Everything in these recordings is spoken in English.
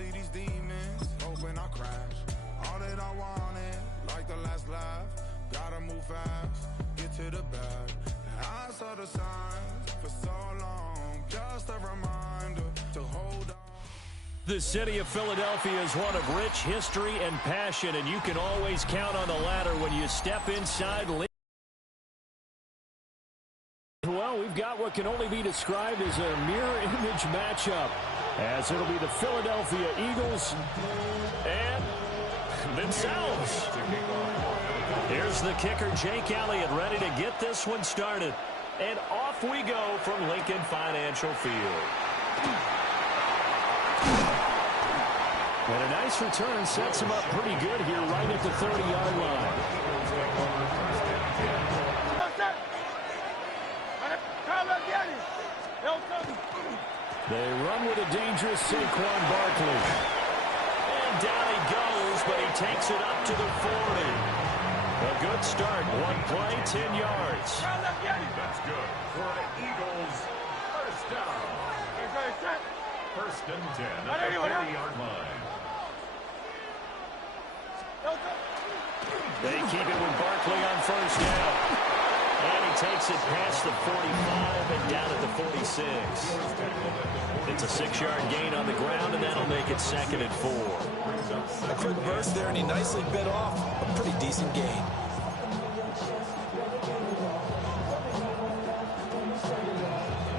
see these demons, hoping I crash. All that I wanted, like the last laugh. Gotta move fast, get to the bag. I saw the signs for so long, just a reminder to hold on. The city of Philadelphia is one of rich history and passion, and you can always count on the latter when you step inside. Well, we've got what can only be described as a mirror image matchup, as it'll be the Philadelphia Eagles and themselves. Here's the kicker, Jake Elliott, ready to get this one started. And off we go from Lincoln Financial Field. And a nice return sets him up pretty good here right at the 30-yard line. They run with a dangerous Saquon Barkley. And down he goes, but he takes it up to the 40. A good start. One play, 10 yards. That's good for the Eagles. First down. First and 10 at the 30-yard line. They keep it with Barkley on first down. And he takes it past the 45 and down at the 46. It's a 6-yard gain on the ground, and that'll make it 2nd and 4. A quick burst there, and he nicely bit off a pretty decent gain.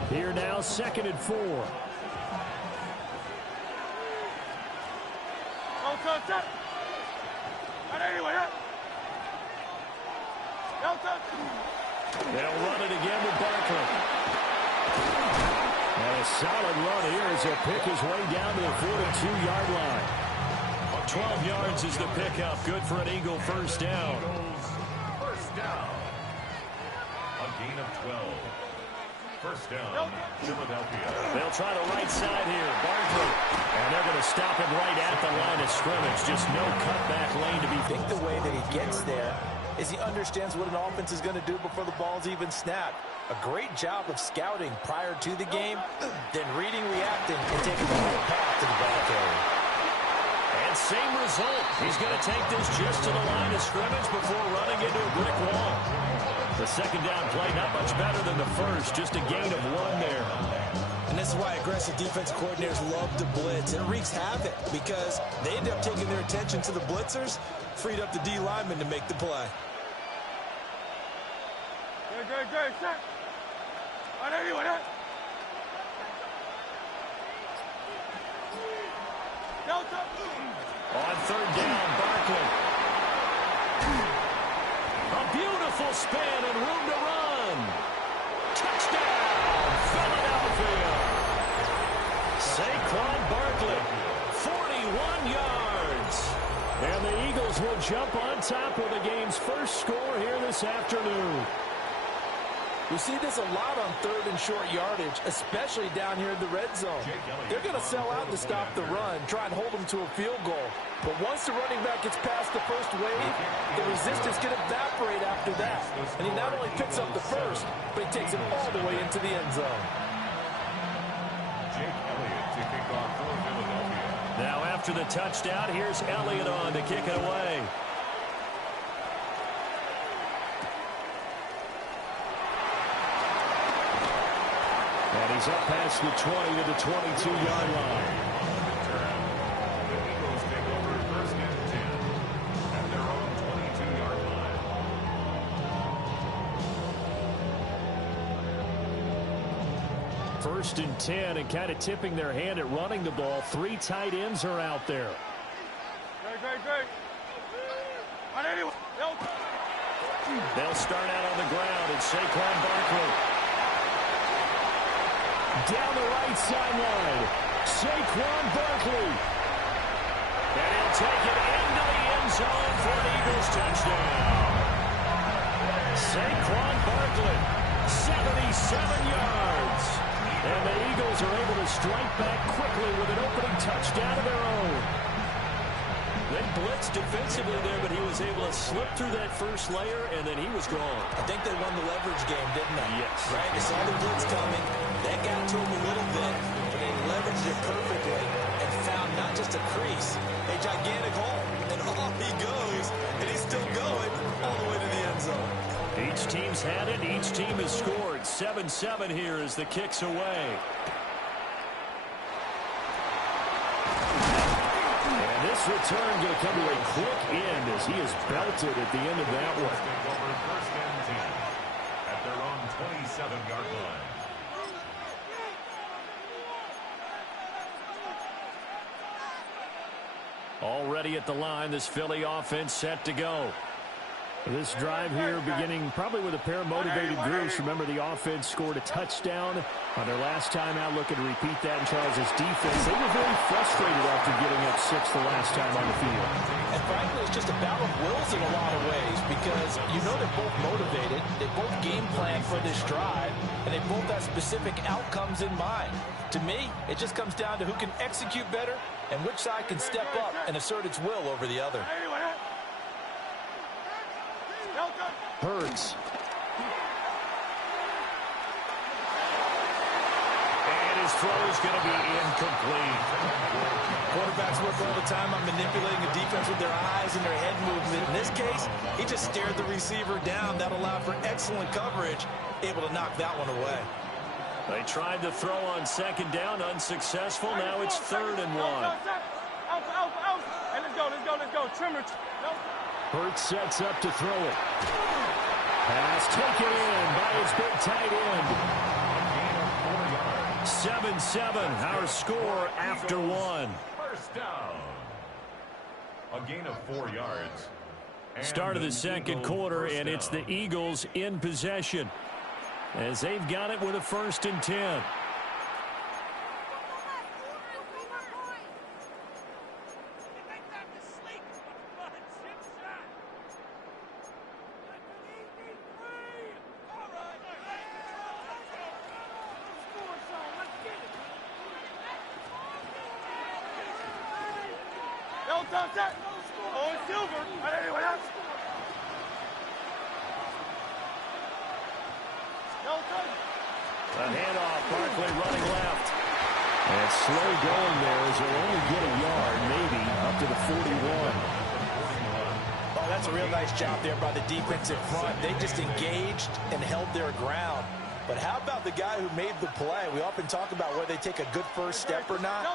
Here now, 2nd and 4. They'll run it again with Barkley. And a solid run here as he'll pick his way down to the 42-yard line. 12 yards is the pickup. Good for an Eagle first down. First down. A gain of 12. First down, Philadelphia. They'll try the right side here. Barkley. And they're going to stop him right at the line of scrimmage. Just no cutback lane to be. I think the way that he gets there is he understands what an offense is going to do before the ball's even snapped. A great job of scouting prior to the game, then reading, reacting, and taking the right path to the ball carrier. And same result. He's going to take this just to the line of scrimmage before running into a brick wall. The second down play not much better than the first, just a gain of 1 there. And this is why aggressive defensive coordinators love to blitz. It wreaks havoc because they end up taking their attention to the blitzers, freed up the D lineman to make the play. On third down, Barkley. A beautiful spin and room to run. Touchdown, Philadelphia. Saquon Barkley, 41 yards. And the Eagles will jump on top with the game's first score here this afternoon. We see this a lot on third and short yardage, especially down here in the red zone. They're going to sell out to stop the run, try and hold them to a field goal. But once the running back gets past the first wave, the resistance can evaporate after that. And he not only picks up the first, but he takes it all the way into the end zone. Jake Elliott to kick off for Philadelphia. Now after the touchdown, here's Elliott on to kick it away. And he's up past the 20 to the 22-yard line. The Eagles take over first and 10 at their own 22-yard line. First and 10, and kind of tipping their hand at running the ball. 3 tight ends are out there. They'll start out on the ground, and Saquon Barkley. Down the right sideline, Saquon Barkley. And he'll take it into the end zone for an Eagles touchdown. Saquon Barkley, 77 yards. And the Eagles are able to strike back quickly with an opening touchdown of their own. They blitzed defensively there, but he was able to slip through that first layer, and then he was gone. I think they won the leverage game, didn't they? Yes. Right? They saw the blitz coming. That got to him a little bit, but they leveraged it perfectly and found not just just a crease, a gigantic hole, and off he goes, and he's still going all the way to the end zone. Each team's had it. Each team has scored. 7-7 here as the kick's away. And this return going to come to a quick end as he is belted at the end of that one. First and 10 at their own 27-yard line. Already at the line, this Philly offense set to go. This drive here beginning probably with a pair of motivated groups. Remember, the offense scored a touchdown on their last time out. Looking to repeat that in Charles' defense. They were very frustrated after getting up 6 the last time on the field. And frankly, it's just a battle of wills in a lot of ways because you know they're both motivated. They both game plan for this drive, and they both have specific outcomes in mind. To me, it just comes down to who can execute better and which side can step up and assert its will over the other. Hurts. And his throw is going to be incomplete. Quarterbacks work all the time on manipulating the defense with their eyes and their head movement. In this case, he just stared the receiver down. That allowed for excellent coverage, able to knock that one away. They tried to throw on second down, unsuccessful. Now it's 3rd and 1. Let's go. Trimmer. Hurts sets up to throw it. Pass taken in by his big tight end. 7-7, our score after 1. First down. A gain of 4 yards. Start of the second quarter, and it's the Eagles in possession as they've got it with a 1st and 10. A handoff, Barkley running left. And slow going there as they'll only get a yard, maybe, up to the 41. Oh, that's a real nice job there by the defensive front. They just engaged and held their ground. But how about the guy who made the play? We often talk about whether they take a good first step or not.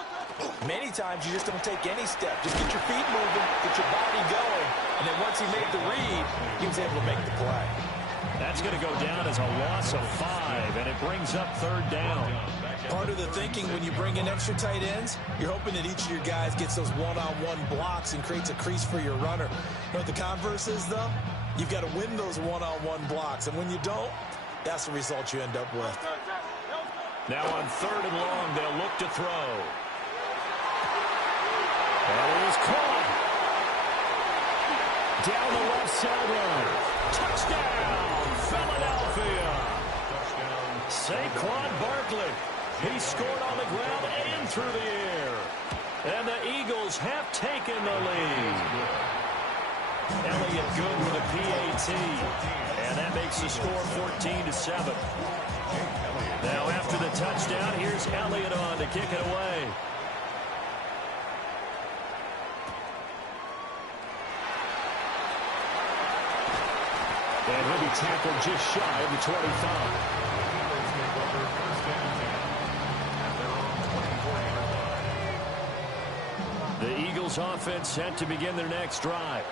Many times you just don't take any step. Just get your feet moving, get your body going. And then once he made the read, he was able to make the play. That's going to go down as a loss of 5, and it brings up 3rd down. Part of the thinking when you bring in extra tight ends, you're hoping that each of your guys gets those one-on-one blocks and creates a crease for your runner. But the converse is, though, you've got to win those one-on-one blocks. And when you don't, that's the result you end up with. Now on 3rd and long, they'll look to throw. And it is caught. Down the left sideline. Touchdown, Philadelphia. Saquon Barkley. He scored on the ground and through the air. And the Eagles have taken the lead. Elliott good with a PAT. And that makes the score 14-7. Now after the touchdown, here's Elliott on to kick it away. And he'll be tackled just shy of the 25. The Eagles offense set to begin their next drive.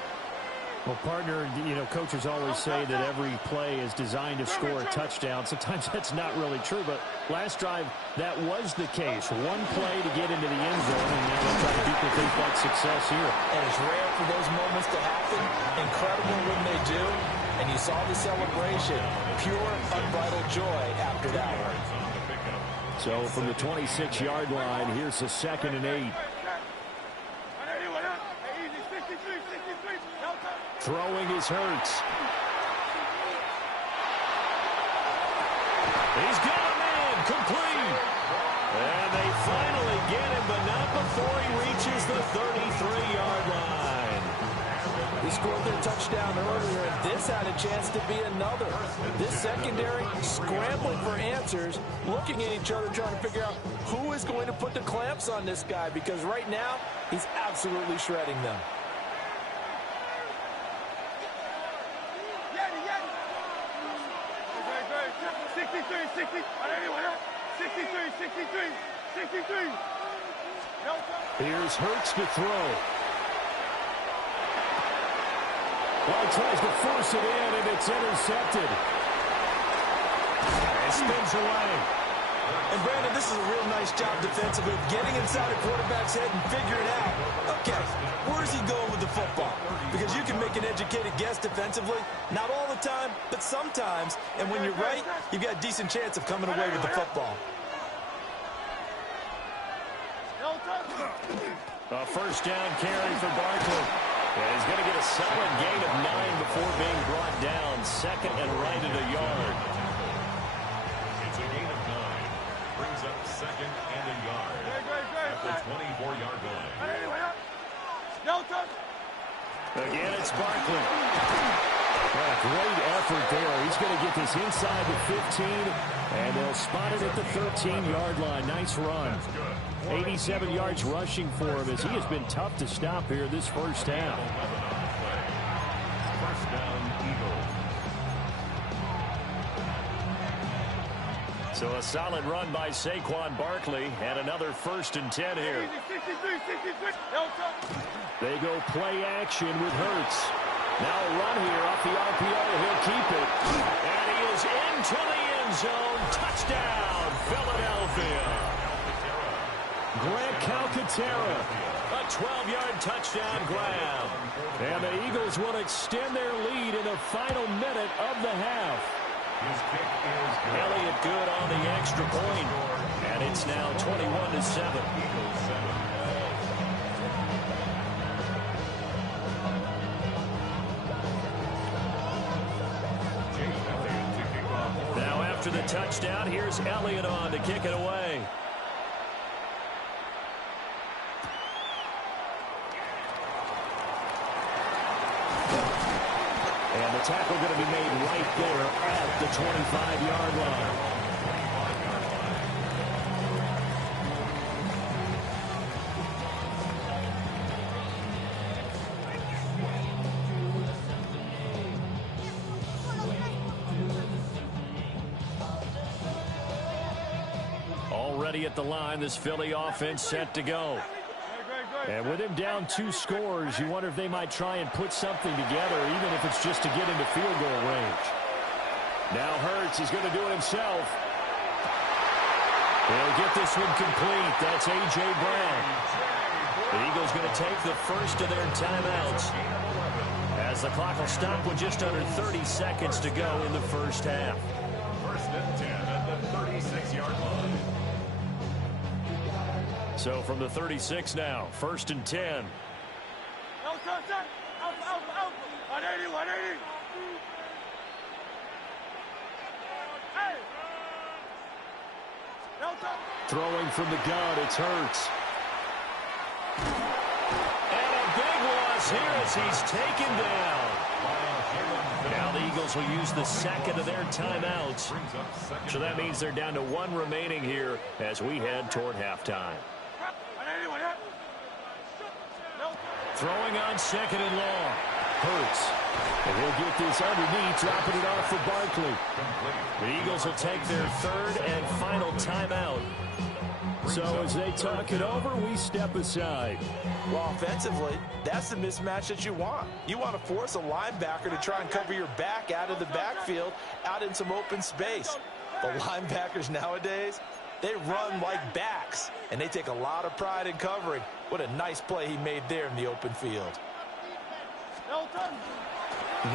Well, partner, you know, coaches always say that every play is designed to score a touchdown. Sometimes that's not really true, but last drive, that was the case. One play to get into the end zone, and now they'll try to duplicate that success here. And it's rare for those moments to happen. Incredible when they do. And you saw the celebration. Pure, unbridled joy after that one. So from the 26-yard line, here's the 2nd and 8. Throwing is Hurts. He's got a man, complete. And they finally get him, but not before he reaches the 33-yard line. They scored their touchdown earlier, and this had a chance to be another. This secondary scrambling for answers, looking at each other, trying to figure out Who is going to put the clamps on this guy? Because right now, he's absolutely shredding them. Here's Hurts to throw. Well, tries to force it in, and it's intercepted. And spins away. And, Brandon, this is a real nice job defensively, getting inside a quarterback's head and figuring out, okay, where's he going with the football? Because you can make an educated guess defensively, not all the time, but sometimes. And when you're right, you've got a decent chance of coming away with the football. A first down carry for Barkley. And he's going to get a solid gain of 9 before being brought down. Second and right at a yard. It's a gain of 9. Brings up second and a yard. At the 24-yard line. Again, it's Barkley. Great effort there. He's going to get this inside the 15, and they'll spot it at the 13-yard line. Nice run. 87 yards rushing for him as he has been tough to stop here this first half. First down, Eagles. So a solid run by Saquon Barkley and another 1st and 10 here. They go play action with Hurts. Now a run here off the RPO. He'll keep it. And he is into the end zone. Touchdown, Philadelphia. Grant Calcaterra, a 12-yard touchdown grab. And the Eagles will extend their lead in the final minute of the half. His kick is good. Elliott good on the extra point. And it's now 21-7. Eagles 7. Now after the touchdown, here's Elliott on to kick it away. And the tackle going to be made right there at the 25-yard line. Already at the line, this Philly offense set to go. And with him down 2 scores, you wonder if they might try and put something together, even if it's just to get into field goal range. Now Hurts is going to do it himself. He'll get this one complete. That's A.J. Brown. The Eagles going to take the first of their timeouts as the clock will stop with just under 30 seconds to go in the first half. First and 10 at the 36-yard line. So from the 36 now, 1st and 10. Throwing from the gun, it's Hurts. And a big loss here as he's taken down. Now the Eagles will use the second of their timeouts. So that means they're down to 1 remaining here as we head toward halftime. Throwing on 2nd and long. Hurts. And he'll get this underneath, dropping it off for Barkley. The Eagles will take their 3rd and final timeout. So as they talk it over, we step aside. Well, offensively, that's the mismatch that you want. You want to force a linebacker to try and cover your back out of the backfield, out in some open space. The linebackers nowadays, they run like backs, and they take a lot of pride in covering. What a nice play he made there in the open field.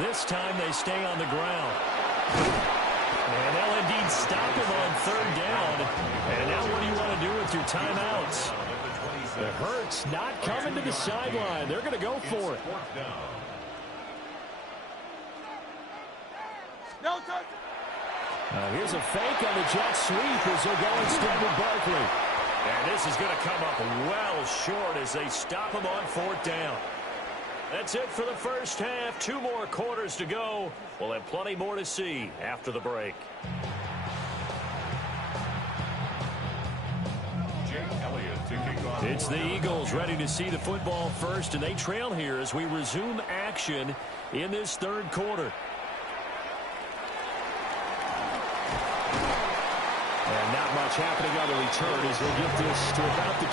This time they stay on the ground. And they'll indeed stop him on 3rd down. And now what do you want to do with your timeouts? The Hurts not coming to the sideline. They're going to go for it. Here's a fake on the jet sweep as they're going instead with Barkley. And this is going to come up well short as they stop him on 4th down. That's it for the first half. 2 more quarters to go. We'll have plenty more to see after the break. It's the Eagles ready to see the football first, and they trail here as we resume action in this third quarter. And not much happening on the return as they get this to about the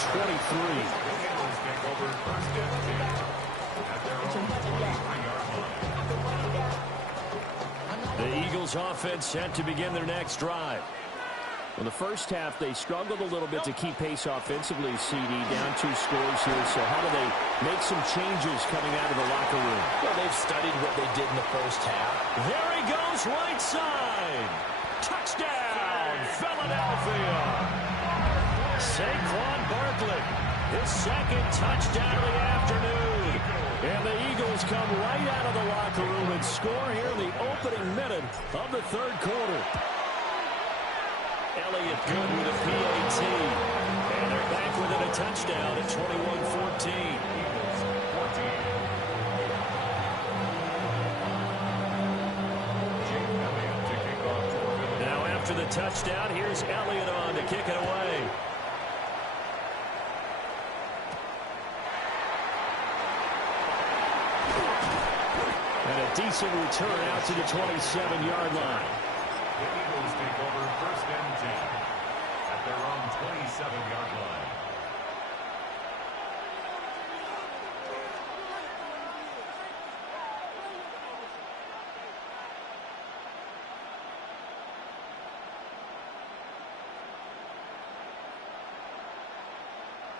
23. The Eagles offense set to begin their next drive. In the first half, they struggled a little bit to keep pace offensively, CD, down 2 scores here. So how do they make some changes coming out of the locker room? Well, they've studied what they did in the first half. There he goes, right side. Touchdown, Philadelphia. Saquon Barkley, his second touchdown of the afternoon. And the Eagles come right out of the locker room and score here in the opening minute of the third quarter. Elliott good with a PAT. And they're back within a touchdown at 21-14. Now after the touchdown, here's Elliott on to kick it away. And a decent return out to the 27-yard line. The Eagles take over first and 10 at their own 27-yard line.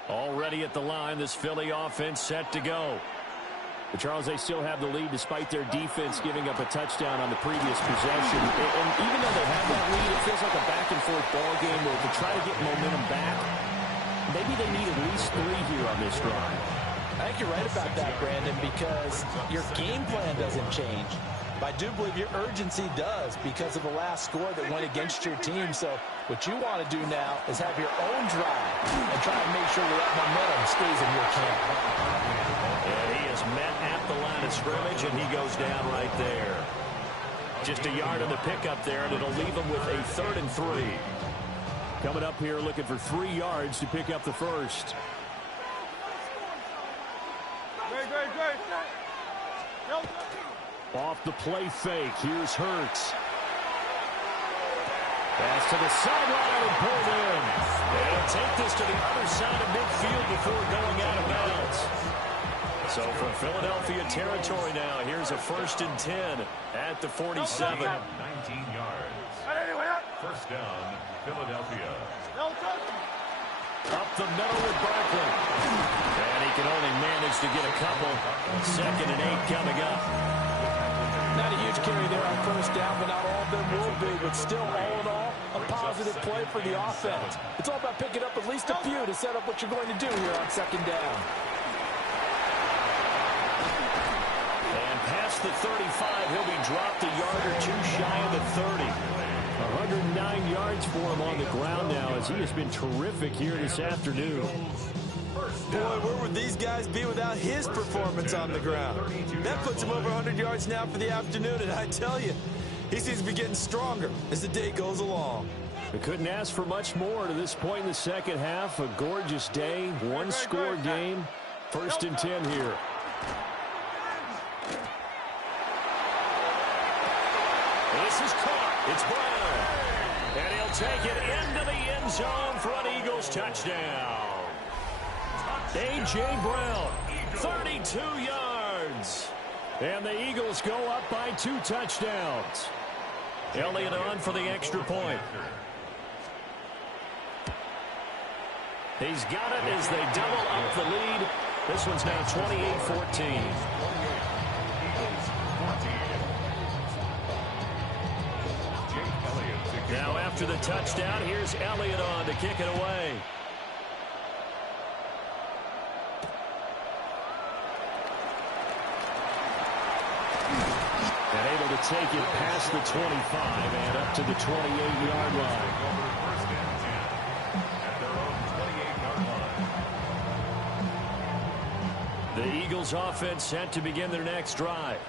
Already at the line, this Philly offense set to go. But Charles, they still have the lead despite their defense giving up a touchdown on the previous possession. And even though they have that lead, it feels like a back-and-forth ball game where to try to get momentum back, maybe they need at least 3 here on this drive. I think you're right about that, Brandon, because your game plan doesn't change. But I do believe your urgency does because of the last score that went against your team. So what you want to do now is have your own drive and try to make sure that momentum stays in your camp. And he is met at the line of scrimmage, and he goes down right there. Just a yard on the pickup there, and it'll leave him with a 3rd and 3. Coming up here looking for 3 yards to pick up the first. Off the play fake, here's Hurts. Pass to the sideline and pulled in. They'll take this to the other side of midfield before going out of bounds. So from Philadelphia territory now, here's a 1st and 10 at the 47. 19 yards. First down, Philadelphia. Up the middle with Barkley. And he can only manage to get a couple. 2nd and 8 coming up. Not a huge carry there on first down, but not all of them will be. But still, all in all, a positive play for the offense. It's all about picking up at least a few to set up what you're going to do here on 2nd down. And past the 35, he'll be dropped a yard or 2 shy of the 30. 109 yards for him on the ground now as he has been terrific here this afternoon. Boy, where would these guys be without his performance on the ground? That puts him over 100 yards now for the afternoon, and I tell you, he seems to be getting stronger as the day goes along. We couldn't ask for much more to this point in the second half. A gorgeous day, 1-score game. 1st and 10 here. This is caught. It's Brown. And he'll take it into the end zone for an Eagles touchdown. A.J. Brown, 32 yards. And the Eagles go up by 2 touchdowns. Elliott on for the extra point. He's got it as they double up the lead. This one's now 28-14. Now after the touchdown, here's Elliott on to kick it away. And able to take it past the 25 and up to the 28-yard line. First and 10 at their own 28-yard line. The Eagles offense set to begin their next drive.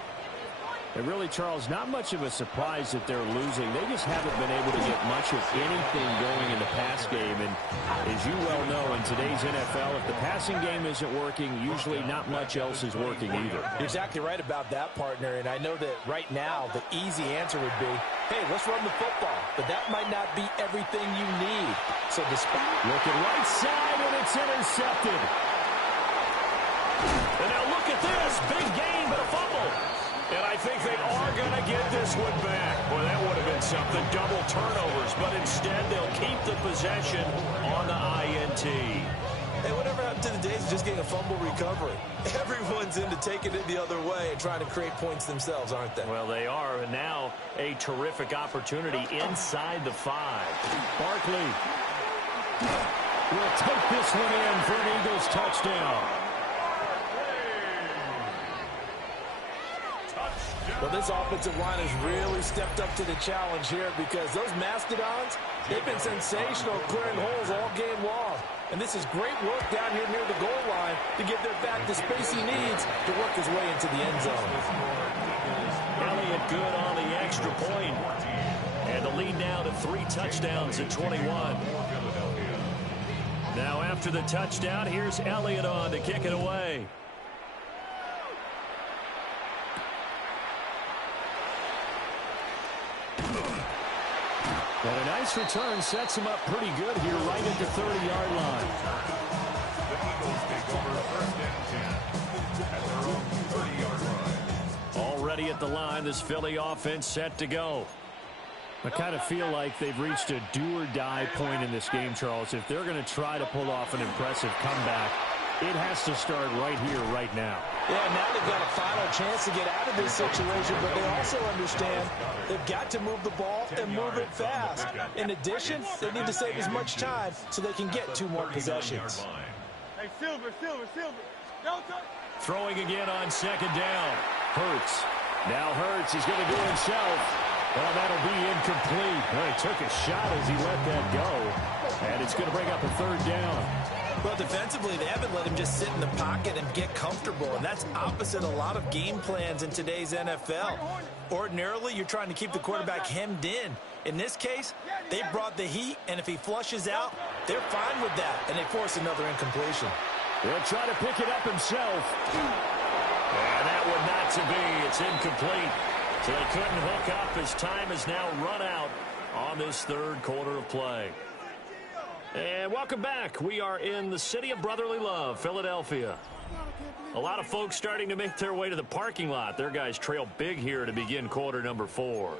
And really, Charles, not much of a surprise that they're losing. They just haven't been able to get much of anything going in the pass game. And as you well know, in today's NFL, if the passing game isn't working, usually not much else is working either. You're exactly right about that, partner. And I know that right now the easy answer would be, hey, let's run the football. But that might not be everything you need. So despite... Looking right side, and it's intercepted. And now look at this. Big gain, but a fumble. And I think they are going to get this one back. Boy, that would have been something. Double turnovers. But instead, they'll keep the possession on the INT. Hey, whatever happened to the days of just getting a fumble recovery? Everyone's into taking it the other way and trying to create points themselves, aren't they? Well, they are. And now a terrific opportunity inside the 5. Barkley will take this one in for an Eagles touchdown. Well, this offensive line has really stepped up to the challenge here because those Mastodons, they've been sensational clearing holes all game long. And this is great work down here near the goal line to give their back the space he needs to work his way into the end zone. Elliott good on the extra point. And the lead now to 3 touchdowns at 21. Now after the touchdown, here's Elliott on to kick it away. And a nice return sets him up pretty good here right at the 30-yard line. The Eagles take over 1st and 10 at their own 30-yard line. Already at the line, this Philly offense set to go. I kind of feel like they've reached a do-or-die point in this game, Charles. If they're going to try to pull off an impressive comeback, it has to start right here, right now. Yeah, now they've got a final chance to get out of this situation, but they also understand they've got to move the ball and move it fast. In addition, they need to save as much time so they can get 2 more possessions. Hey, Silver. Don't touch. Throwing again on 2nd down. Hurts. Now Hurts is going to do it himself. Well, that'll be incomplete. Well, he took a shot as he let that go. And it's going to bring up a 3rd down. Well, defensively, they haven't let him just sit in the pocket and get comfortable, and that's opposite a lot of game plans in today's NFL. Ordinarily, you're trying to keep the quarterback hemmed in. In this case, they brought the heat, and if he flushes out, they're fine with that, and they force another incompletion. He'll try to pick it up himself. And that would not to be. It's incomplete. So they couldn't hook up as time has now run out on this 3rd quarter of play. And welcome back. We are in the city of brotherly love, Philadelphia. A lot of folks starting to make their way to the parking lot. Their guys trail big here to begin quarter number 4.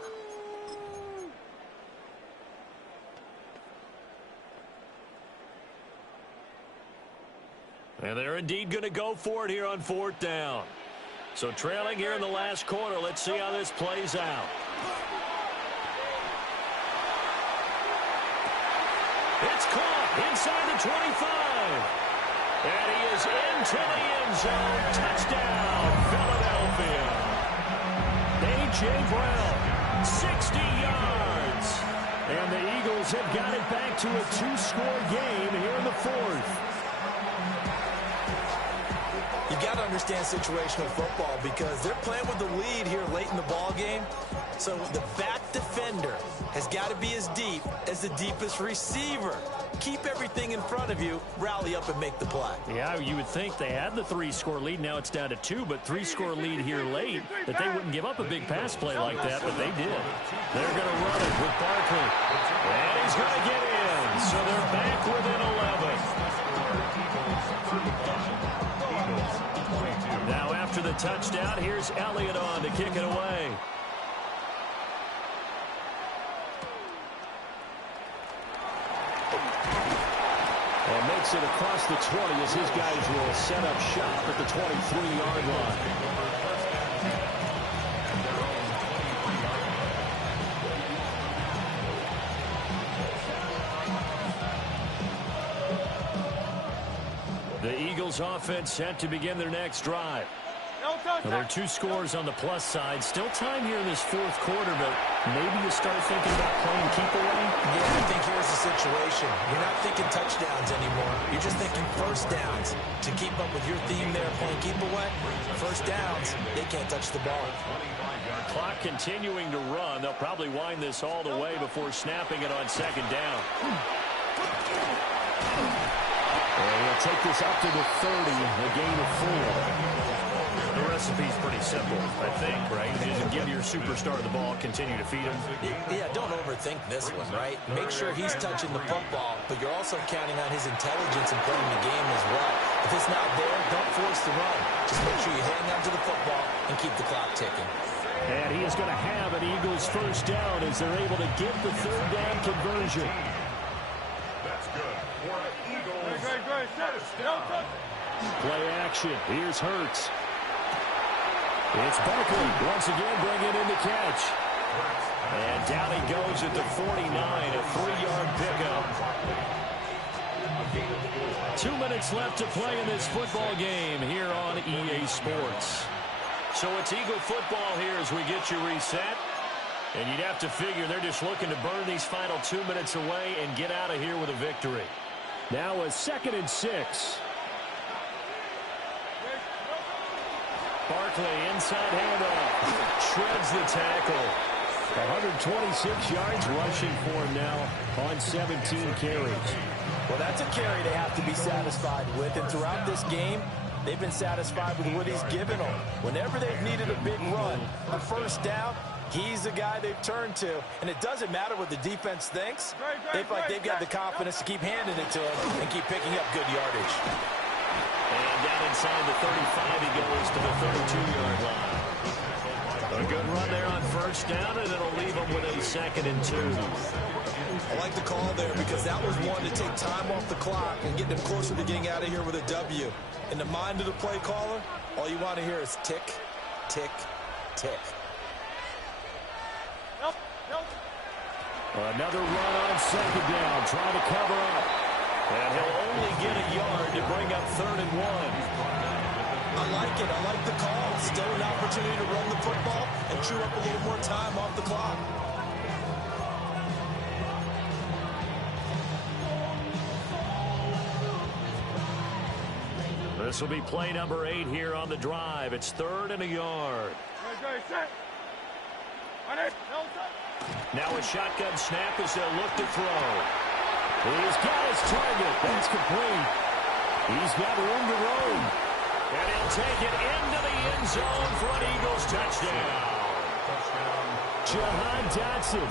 And they're indeed going to go for it here on 4th down. So trailing here in the last quarter. Let's see how this plays out. It's caught inside the 25. And he is into the end zone. Touchdown, Philadelphia. A.J. Brown, 60 yards. And the Eagles have got it back to a 2-score game here in the 4th. You got to understand situational football because they're playing with the lead here late in the ball game. So the back defender has got to be as deep as the deepest receiver. Keep everything in front of you, rally up and make the play. Yeah, you would think they had the 3-score lead. Now it's down to 2, but 3-score lead here late, that they wouldn't give up a big pass play like that, but they did. They're going to run it with Barkley. And he's going to get in. So they're back within 11. Now after the touchdown, here's Elliott on to kick it away. And makes it across the 20 as his guys will set up shop at the 23-yard line. The Eagles offense set to begin their next drive. Well, there are 2 scores on the plus side. Still time here in this fourth quarter, but maybe you start thinking about playing keep away? Yeah, I think here's the situation. You're not thinking touchdowns anymore. You're just thinking first downs. To keep up with your theme there, playing keep away, first downs, they can't touch the ball. Clock continuing to run. They'll probably wind this all the way before snapping it on second down. And he'll take this up to the 30, a gain of 4. The recipe's pretty simple, I think, right? You just give your superstar the ball, continue to feed him. Yeah, don't overthink this one, right? Make sure he's touching the football, but you're also counting on his intelligence in playing the game as well. If it's not there, don't force the run. Just make sure you hang on to the football and keep the clock ticking. And he is going to have an Eagles first down as they're able to get the third down conversion. That's good for an Eagles first down. Play action. Here's Hurts. It's Barkley once again bringing in the catch. And down he goes at the 49, a 3-yard pickup. 2 minutes left to play in this football game here on EA Sports. So it's Eagle football here as we get you reset. And you'd have to figure they're just looking to burn these final 2 minutes away and get out of here with a victory. Now a 2nd and 6. Barkley inside handoff. Shreds the tackle. 126 yards rushing for him now on 17 carries. Well, that's a carry they have to be satisfied with. And throughout this game, they've been satisfied with what he's given them. Whenever they've needed a big run, a first down, he's the guy they've turned to. And it doesn't matter what the defense thinks. They feel like they've got the confidence to keep handing it to him and keep picking up good yardage. And down inside the 35, he goes to the 32-yard line. A good run there on first down, and it'll leave him with a 2nd and 2. I like the call there because that was one to take time off the clock and get them closer to getting out of here with a W. In the mind of the play caller, all you want to hear is tick, tick, tick. Another run on second down, trying to cover up. And he'll only get a yard to bring up 3rd and 1. I like it. I like the call. Still an opportunity to run the football and chew up a little more time off the clock. This will be play number 8 here on the drive. It's 3rd and a yard. Now a shotgun snap as they'll look to throw. He's got his target. That's complete. He's got room to roam. And he'll take it into the end zone for an Eagles touchdown. Jahan Dotson,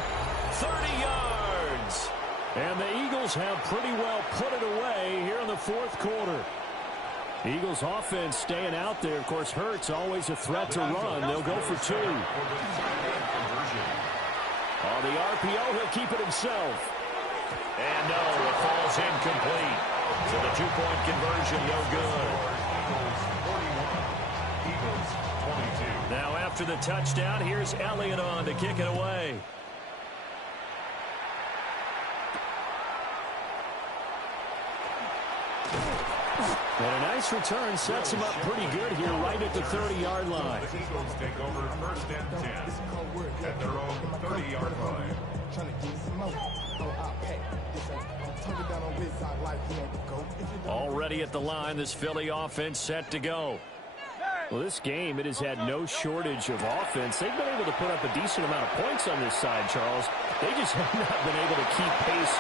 30 yards. And the Eagles have pretty well put it away here in the fourth quarter. Eagles offense staying out there. Of course, Hurts always a threat to run. They'll go for 2. On the RPO, he'll keep it himself. And no, it falls incomplete. So the 2-point conversion, no good. Now after the touchdown, here's Elliott on to kick it away. And a nice return sets him up pretty good here right at the 30-yard line. The Eagles take over 1st and 10 at their own 30-yard line. Already at the line, this Philly offense set to go. Well, this game, it has had no shortage of offense. They've been able to put up a decent amount of points on this side, Charles. They just have not been able to keep pace.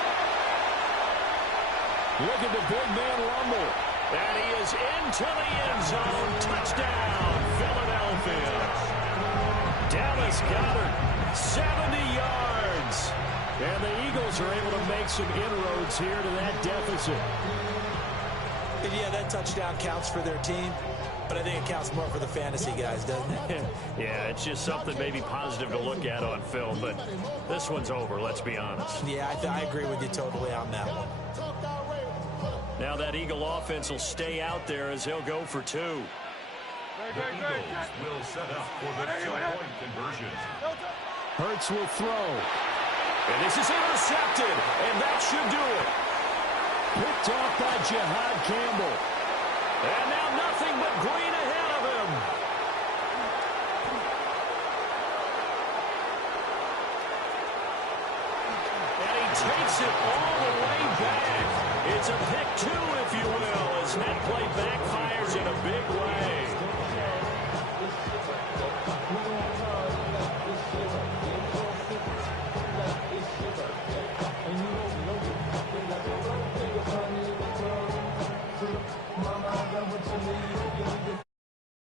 Look at the big man rumble. And he is into the end zone. Touchdown, Philadelphia. Dallas Goedert, 70 yards. And the Eagles are able to make some inroads here to that deficit. And yeah, that touchdown counts for their team, but I think it counts more for the fantasy guys, doesn't it? Yeah, it's just something maybe positive to look at on film, but this one's over, let's be honest. Yeah, I agree with you totally on that one. Now that Eagle offense will stay out there as he'll go for 2. The Eagles will set up for the 2-point conversion. Hurts will throw. And this is intercepted, and that should do it. Picked off by Jihad Campbell. And now nothing but green ahead of him. takes it all the way back. It's a pick 2, if you will, as that play backfires in a big way.